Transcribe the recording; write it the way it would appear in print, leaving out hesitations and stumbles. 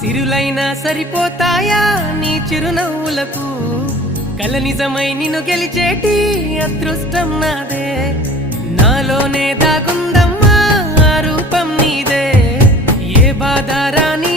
సిరులైనా సరిపోతాయా నీ చిరునవ్వులకు కల నిజమై నిన్ను గెలిచేటి అదృష్టం నాదే నాలోనే దాగుందమ్మా ఆ రూపం నీదే ఏ బాధ రాని